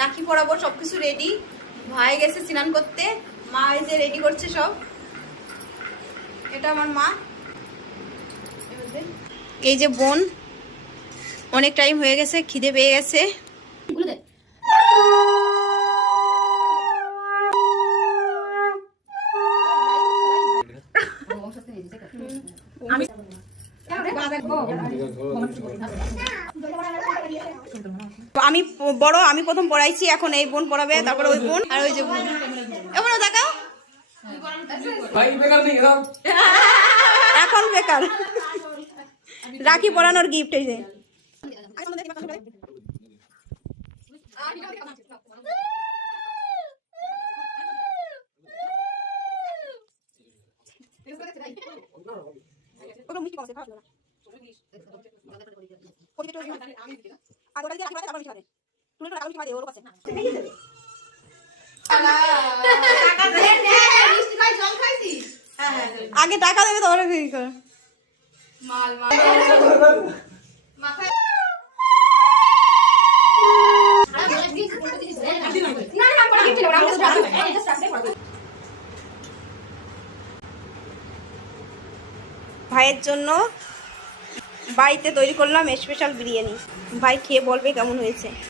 রাখি পরাবো, সবকিছু রেডি। ভাই গেছে স্নান করতে, মা এই যে রেডি করছে সব। এটা আমার মা, এই যে বোন। অনেক টাইম হয়ে গেছে, খিদে পেয়ে গেছে। আমি বড়, আমি প্রথম পড়াইছি, এখন এই বোন পড়াবে, তারপরে ওই বোন, আর ওই যে বোন। এবার দেখাও, এখন বেকার। রাখি পরানোর গিফট এই যে। আগে টাকা দেবে তো ওরা কি করে মাল মাল ভাইয়ের জন্য বাড়িতে তৈরি করলাম স্পেশাল বিরিয়ানি। ভাই খেয়ে বলবে কেমন হয়েছে।